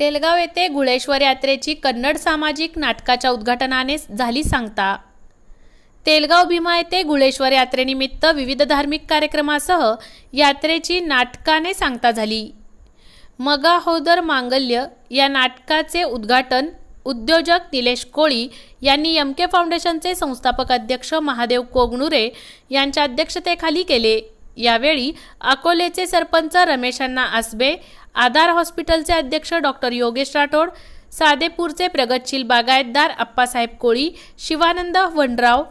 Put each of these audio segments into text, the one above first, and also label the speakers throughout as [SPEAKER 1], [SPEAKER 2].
[SPEAKER 1] तेलगाव येथे गुळेश्वर यात्रेची कन्नड सामाजिक नाटकाच्या उद्घाटनाने झाली सांगता. तेलगाव भीमा येथे गुळेश्वर यात्रेनिमित्त विविध धार्मिक कार्यक्रमासह यात्रेची नाटकाने सांगता झाली. मगा होदर मांगल्य या नाटकाचे उद्घाटन उद्योजक निलेश कोळी यांनी एम के फाउंडेशनचे संस्थापक अध्यक्ष महादेव कोगनुरे यांच्या अध्यक्षतेखाली केले. यावेळी अकोलेचे सरपंच रमेशांना आसबे आधार हॉस्पिटलचे अध्यक्ष डॉक्टर योगेश राठोड सादेपूरचे प्रगतशील बागायतदार अप्पासाहेब कोळी शिवानंद वनराव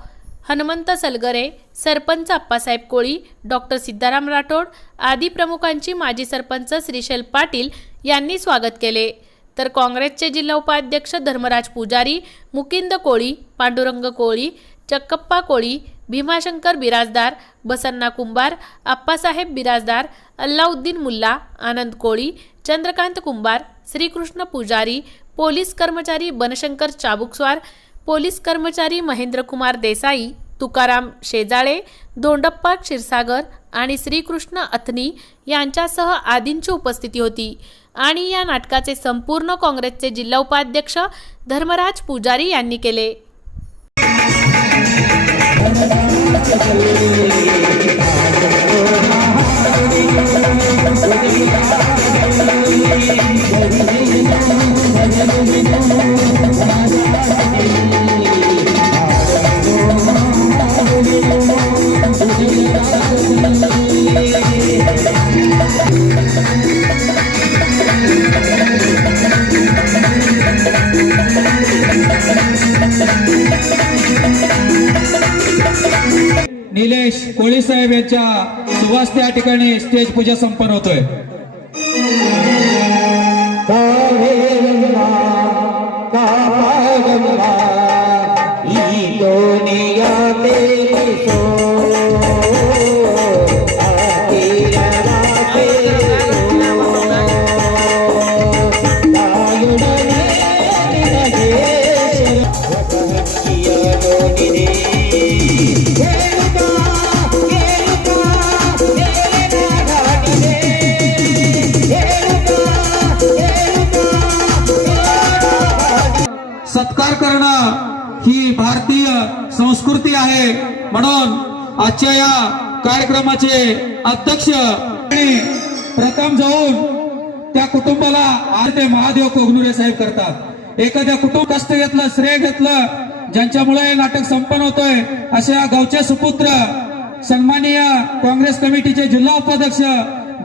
[SPEAKER 1] हनुमंत सलगरे सरपंच अप्पासाहेब कोळी डॉक्टर सिद्धाराम राठोड आदी प्रमुखांची माजी सरपंच श्रीशैल पाटील यांनी स्वागत केले. तर काँग्रेसचे जिल्हा उपाध्यक्ष धर्मराज पुजारी मुकिंद कोळी पांडुरंग कोळी चक्कप्पा कोळी भीमाशंकर बिराजदार बसन्ना कुंभार आप्पासाहेब बिराजदार अल्लाउद्दीन मुल्ला आनंद कोळी चंद्रकांत कुंभार श्रीकृष्ण पुजारी पोलीस कर्मचारी बनशंकर चाबुकस्वार पोलीस कर्मचारी महेंद्रकुमार देसाई तुकाराम शेजाळे दोंडप्पा क्षीरसागर आणि श्रीकृष्ण अथनी यांच्यासह आदींची उपस्थिती होती. आणि या नाटकाचे संपूर्ण काँग्रेसचे जिल्हा उपाध्यक्ष धर्मराज पुजारी यांनी केले. Thank you.
[SPEAKER 2] निलेश कोळी साहेब यांच्या सुवास त्या ठिकाणी स्टेज पूजा संपन्न होतोय. आहे म्हणून आजच्या या कार्यक्रमाचे अध्यक्ष आणि प्रथम जाऊन त्या कुटुंबाला आज महादेव कोगनुरे साहेब करतात. एखाद्या कुटुंब कष्ट घेतलं श्रेय घेतलं ज्यांच्यामुळे हे नाटक संपन्न होतोय अशा गावचे सुपुत्र सन्माननीय काँग्रेस कमिटीचे जिल्हा उपाध्यक्ष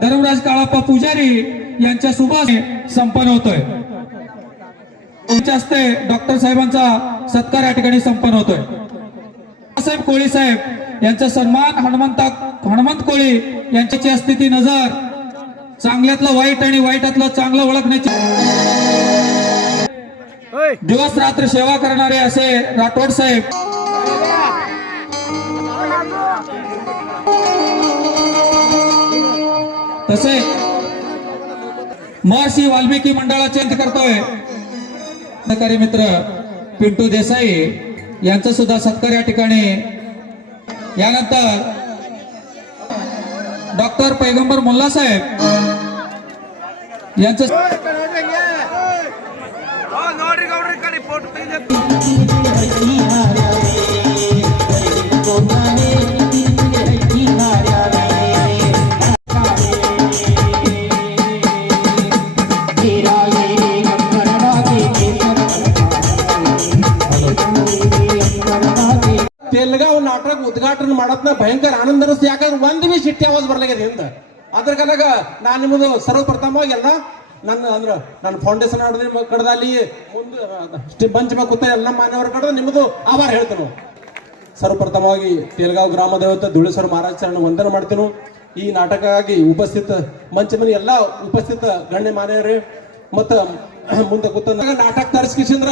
[SPEAKER 2] धर्मराज काळाप्पा पुजारी यांच्या सुभाष संपन्न होतोय. तुमच्या हस्ते डॉक्टर साहेबांचा सत्कार या ठिकाणी संपन्न होतोय. साहेब कोळी साहेब यांचा सन्मान हनुमंता हनुमंत कोळी यांच्याची असते ती नजर. चांगल्यातलं वाईट आणि वाईटातलं चांगलं ओळखण्याची दिवस रात्र सेवा करणारे असे राठोड साहेब. तसे महर्षी वाल्मिकी मंडळाचे करतोय मित्र पिंटू देसाई यांचा सुद्धा सत्कार या ठिकाणी यानंतर डॉक्टर पैगंबर मुल्ला साहेब यांचं
[SPEAKER 3] ನಾಟಕ ಉದ್ಘಾಟನೆ ಮಾಡತ್ನ ಭಯಂಕರ ಆನಂದ ಅನಿಸ್ತು. ಯಾಕಂದ್ರೆ ಒಂದ್ ಬಿ ಸಿಟ್ಟಿ ಆವಾಜ್ ಬರ್ಲಾಗ್ಯದ ಹಿಂದೆ. ಅದ್ರ ಕನಗ ನಾ ನಿಮ್ಮದು ಸರ್ವಪ್ರಥಮವಾಗಿ ಎಲ್ಲ ನನ್ನ ಅಂದ್ರ ನನ್ನ ಫೌಂಡೇಶನ್ ಆಡೋದ್ರ ಕಡದಲ್ಲಿ ಮುಂದೆ ಬಂಚ್ ಕೂತ ಎಲ್ಲ ಮಾನ್ಯವರ ಕಡೆ ನಿಮ್ಮದು ಆಭಾರ ಹೇಳ್ತೇನೆ ಸರ್ವಪ್ರಥಮವಾಗಿ ತೇಲ್ಗಾವ್ ಗ್ರಾಮ ದೇವತೆ ಧುಳಿಸರ್ ಮಹಾರಾಜ ಚರಣ ವಂದನ ಮಾಡ್ತೇನೆ. ಈ ನಾಟಕಕ್ಕಾಗಿ ಉಪಸ್ಥಿತ ಮಂಚ ಮನೆ ಎಲ್ಲ ಉಪಸ್ಥಿತ ಗಣ್ಯ ಮಾನ್ಯರೇ. ಮತ್ತ ಮುಂದೆ ಕೂತ ನಾಟಕ ತರಿಸ್ಕಿಸಿಂದ್ರ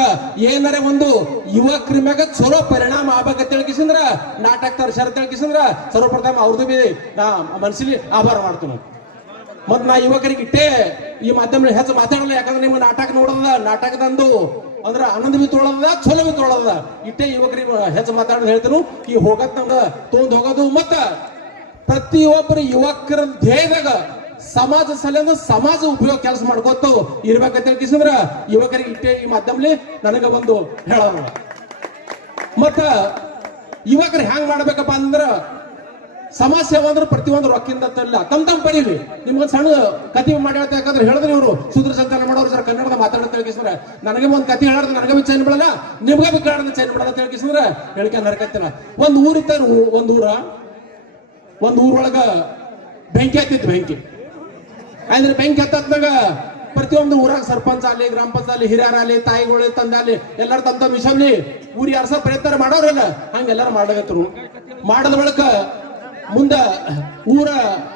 [SPEAKER 3] ಏನಾರ ಒಂದು ಯುವಕ್ರ ಮ್ಯಾಗ ಚಲೋ ಪರಿಣಾಮ ಆಗ್ಬೇಕಂತ ಹೇಳ್ಕಿಸಿಂದ್ರ ನಾಟಕ ಶರತ್ ಹೇಳ್ಕಿಸಿಂದ್ರ ಸರ್ವಪ್ರಥಮ ಅವ್ರದ್ದು ಬಿ ನಾ ಮನಸ್ಸಿಗೆ ಆಭಾರ ಮಾಡ್ತೇನೆ. ಮತ್ ನಾ ಯುವಕರಿಗೆ ಇಟ್ಟೆ ಈ ಮಾಧ್ಯಮ ಹೆಚ್ಚು ಮಾತಾಡಲ್ಲ, ಯಾಕಂದ್ರೆ ನಿಮ್ಮ ನಾಟಕ ನೋಡದ ನಾಟಕದಂದು ಅಂದ್ರ ಆನಂದ ಬಿ ತೊಳದ ಚಲೋ ಬಿ ತೊಳದ. ಇಟ್ಟೆ ಯುವಕರಿಗೆ ಹೆಚ್ಚು ಮಾತಾಡೋದು ಹೇಳ್ತೇನೆ, ಈ ಹೋಗತ್ ನಮ್ಗ ತೊಂದ್ ಹೋಗೋದು, ಮತ್ತ ಪ್ರತಿಯೊಬ್ಬರು ಯುವಕರ ಧ್ಯೇಯದಾಗ ಸಮಾಜ ಸಲಂದು ಸಮಾಜ ಉಪಯೋಗ ಕೆಲಸ ಮಾಡ್ಕೋತ ಇರ್ಬೇಕಂತ ಹೇಳ್ಕಿಸಂದ್ರ ಯುವಕರಿಗೆ ಇಟ್ಟೇ ಈ ಮಾಧ್ಯಮಲಿ ನನಗ ಒಂದು ಹೇಳೋಣ. ಮತ್ತ ಯುವಕರು ಹ್ಯಾಂಗ್ ಮಾಡ್ಬೇಕಪ್ಪ ಅಂದ್ರ ಸಮಾಜ ಸೇವೆ ಅಂದ್ರೆ ಪ್ರತಿಯೊಂದು ರೊಕ್ಕಿಂದ ತಲ್ಲ ತಮ್ ತಮ್ ಬರೀರಿ. ನಿಮ್ಗೊಂದು ಸಣ್ಣ ಕತಿ ಮಾಡಿ ಯಾಕಂದ್ರೆ ಹೇಳಿದ್ರೆ ಇವರು ಸುದ್ರ ಸಂಚಾರ ಮಾಡೋರು ಸರ್, ಕನ್ನಡದ ಮಾತಾಡೋದು ತಿಳ್ಕಿಸಿದ್ರೆ ನನಗೆ ಒಂದು ಕತಿ ಹೇಳಿದ್ರೆ ನನಗೆ ಬಿ ಚೈನ್ ಬಿಡಲ್ಲ, ನಿಮ್ಗೆ ಬಿ ಕಾಡದ ಚೈನ್ ಬಿಡಲ್ಲ ತಿಳ್ಕಿಸಿದ್ರೆ ಹೇಳಿಕೆ ನರಕತ್ತಿಲ್ಲ ಒಂದ್ ಊರಿತ್ತ ಒಂದ್ ಊರ, ಒಂದ್ ಊರೊಳಗ ಬೆಂಕಿ ಹತ್ತಿತ್ತು ಬೆಂಕಿ. ಅಂದ್ರೆ ಬೆಂಕಿ ಹತ್ತತ್ನಾಗ ಪ್ರತಿಯೊಂದು ಊರಾಗ ಸರ್ಪಂಚ ಅಲ್ಲಿ ಗ್ರಾಮ ಪಂಚಾಯತ್ ಹಿರಿಯರ್ ಅಲ್ಲಿ ತಾಯಿಗಳು, ತಂದೆ ಅಲ್ಲಿ ಎಲ್ಲರ ತಂದ ಮಿಷನ್ಲಿ ಊರಿ ಯಾರ್ಸ ಪ್ರಯತ್ನ ಮಾಡೋರಲ್ಲ ಹಂಗೆಲ್ಲರೂ ಮಾಡಕತ್ತರು ಮಾಡದ ಬಳಿಕ ಮುಂದ ಊರ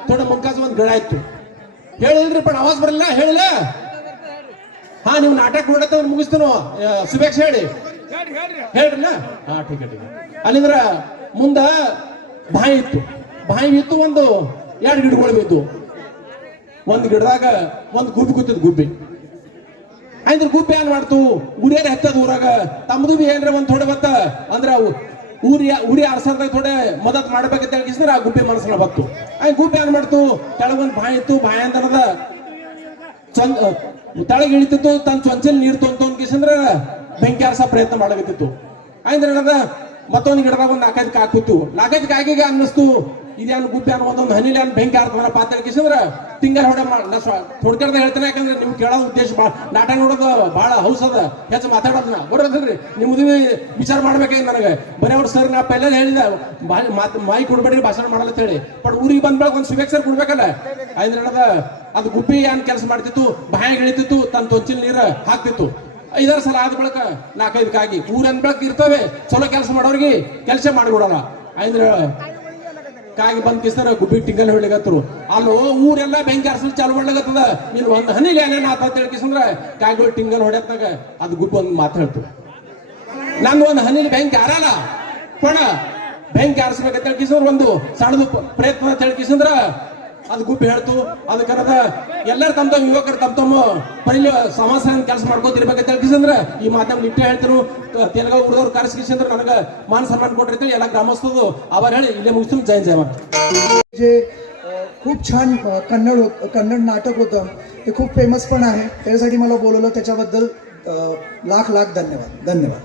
[SPEAKER 3] ದೊಡ್ಡ ಮುಂಕಾಸ ಒಂದ್ ಗಿಡ ಇತ್ತು ಹೇಳಿಲ್ರಿ ಪಣ, ಆವಾಜ್ ಬರಲ್ಲ ಹೇಳಿಲ್ಲ. ಹಾ, ನೀವು ನಾಟಕ ನೋಡತ್ತ ಮುಗಿಸ್ತೇನೋ? ಸುಬೇಕ್ಷ ಹೇಳಿ. ಹೇಳ್ರಲ್ಲ? ಹಾ, ಠೀಕ ಅಲ್ಲಿಂದ್ರ ಮುಂದ ಬಾಯಿ ಇತ್ತು. ಬಾಯಿ ಇತ್ತು ಒಂದು ಎರಡು ಗಿಡಗಳು ಬಿದ್ದು ಒಂದು ಗಿಡದಾಗ ಒಂದು ಗುಬ್ಬಿ ಕೂತಿದ್ ಗುಬ್ಬಿ. ಅಂದ್ರೆ ಗುಬ್ಬಿ ಏನ್ ಮಾಡ್ತು? ಉರಿಯರ್ ಹತ್ತದ ಊರಾಗ. ತಮ್ಮದು ಬಿ ಏನ್ರ ಒಂದ್ ಥೋಡೆ ಬತ್ತ? ಅಂದ್ರ ಊರಿ ಉರಿ ಆರ್ಸರ್ದಾಗ ಥೋಡೆ ಮದತ್ ಮಾಡ್ಬೇಕಂತ ಹೇಳಿದ್ರೆ ಆ ಗುಬ್ಬಿ ಮನಸ್ಸನ್ನ ಬತ್ತು. ಆ ಗುಬ್ಬಿ ಏನ್ ಮಾಡ್ತು? ಕೆಳಗೊಂದ್ ಬಾಯಿ ಇತ್ತು, ಬಾಯಿ ಅಂದ್ರದ ಚಂದ ತಳಗ್ ಇಳಿತಿತ್ತು ತನ್ನ ಚೊಂಚಲ್ ನೀರ್ ತೊಂತ ಬೆಂಕಿ ಆರ್ಸ ಪ್ರಯತ್ನ ಮಾಡಬೇಕಿತ್ತು ಅಂದ್ರೆ ಏನದ ಮತ್ತೊಂದು ಗಿಡದಾಗ ಒಂದು ನಾಲ್ಕೈದು ಕಾಕುತ್ತು ನಾಲ್ಕೈದ್ ಕಾಯಿಗೆ ಅನ್ನಿಸ್ತು ಇದೇನು ಗುಬ್ಬಿ ಅನ್ನೋ ಒಂದೊಂದು ಹನಿಲಿ ಅನ್ ಬೆಂಕಿ ಆರ್ತದ ಪಾತ್ರ ಕಿಸಿದ್ರ ತಿಂಗಳ ಹೊಡೆ ಥೋಡ್ಕರ್ದ ಹೇಳ್ತೇನೆ, ಯಾಕಂದ್ರೆ ನಿಮ್ಗೆ ಕೇಳೋ ಉದ್ದೇಶ ಭಾಳ ನಾಟಕ ನೋಡೋದು ಭಾಳ ಹೌಸ್ ಅದ. ಹೆಚ್ಚು ಮಾತಾಡೋದನ್ನ ಬರೋದ್ರಿ ನಿಮ್ದು ವಿಚಾರ ಮಾಡ್ಬೇಕಾಗಿ ನನಗೆ. ಬರೀ ಅವ್ರ ಸರ್ ನಾ ಪೆಲ್ಲ ಹೇಳಿದ ಮಾತು ಮಾಯಿ ಕೊಡ್ಬೇಡ್ರಿ, ಭಾಷಣ ಮಾಡಲ್ಲ ಅಂತ ಹೇಳಿ. ಬಟ್ ಊರಿಗೆ ಬಂದ್ಬೇಕು ಒಂದು ಶುಭೇಕ್ಷರ್ ಕೊಡ್ಬೇಕಲ್ಲ. ಅಂದ್ರೆ ಹೇಳದ ಅದು ಗುಬ್ಬಿ ಏನ್ ಕೆಲಸ ಮಾಡ್ತಿತ್ತು, ಬಾಯಾಗ ಇಳಿತಿತ್ತು ತನ್ನ ತೊಂಚಿನ ನೀರ ಹಾಕ್ತಿತ್ತು. ಐದಾರು ಸಲ ಆದ ಬಳಿಕ ನಾಲ್ಕೈದಕ್ಕಾಗಿ ಊರನ್ ಬೆಳಕ ಇರ್ತವೆ, ಚಲೋ ಕೆಲಸ ಮಾಡೋರಿಗೆ ಕೆಲಸ ಮಾಡಿಬಿಡೋಣ ಅಂದ್ರೆ ಕಾಗಿ ಬಂದ್ ಕಿಸರ ಗುಬ್ಬಿ ಟಿಂಗಲ್ ಹೇಳಿಗತ್ರು ಅಲ್ಲೋ, ಊರೆಲ್ಲ ಬೆಂಕಿ ಹರ್ಸಲ್ ಚಾಲು ಮಾಡ್ಲಿಕತ್ತದ. ನೀನ್ ಒಂದ್ ಹನಿಲಿ ಏನೇನ್ ಆತ ಅಂತ ಹೇಳ್ಕಿಸಂದ್ರ ಕಾಯಿಗಳು ಟಿಂಗಲ್ ಹೊಡೆತ್ನಾಗ ಅದು ಗುಬ್ಬಿ ಒಂದ್ ಮಾತು ಹೇಳ್ತು ನಂದು ಒಂದು ಹನಿಲಿ ಬೆಂಕಿ ಹಾರಲ್ಲ. ಕೊಣ ಬೆಂಕಿ ಹಾರಿಸ್ಬೇಕಂತ ಹೇಳ್ಕಿಸಂದ್ರ ಒಂದು ಸಣ್ಣದು ಪ್ರಯತ್ನ ಅಂತ ಹೇಳ್ಕಿಸಂದ್ರ ಅದು ಗುಬ್ಬಿ ಹೇಳ್ತು ಅದಕ್ಕರದ ಎಲ್ಲರೂ ತಮ್ಮ ತಮ್ಮ ಯುವಕರು ತಮ್ಮ ತಮ್ಮ ಪೈಲ ಸಮಾಜ ಕೆಲಸ ಮಾಡ್ಕೋತಿರ್ಬೇಕಂತ ಹೇಳ್ಕಿಸಂದ್ರ ಈ ಮಾತನ್ನ ಇಟ್ಟೆ ಹೇಳ್ತಿರು ತೆಲುಗು ಉಳಿದವ್ರು ಕರೆಸ್ಕಿಸಂದ್ರ ನನಗ ಮಾನ ಸನ್ಮಾನ ಕೊಟ್ಟಿರ್ತೀವಿ ಎಲ್ಲ ಗ್ರಾಮಸ್ಥರು ಅವ ಹೇಳಿ ಇಲ್ಲೇ ಮುಗಿಸ್ತೀನಿ ಜೈ ಜಯ ಮಾತಾ.
[SPEAKER 4] जे अ, खूप छान अ, कन्नड होत कन्नड नाटक होतं ते खूप फेमस पण आहे त्याच्यासाठी मला बोलवलं त्याच्याबद्दल अ, लाख लाख धन्यवाद धन्यवाद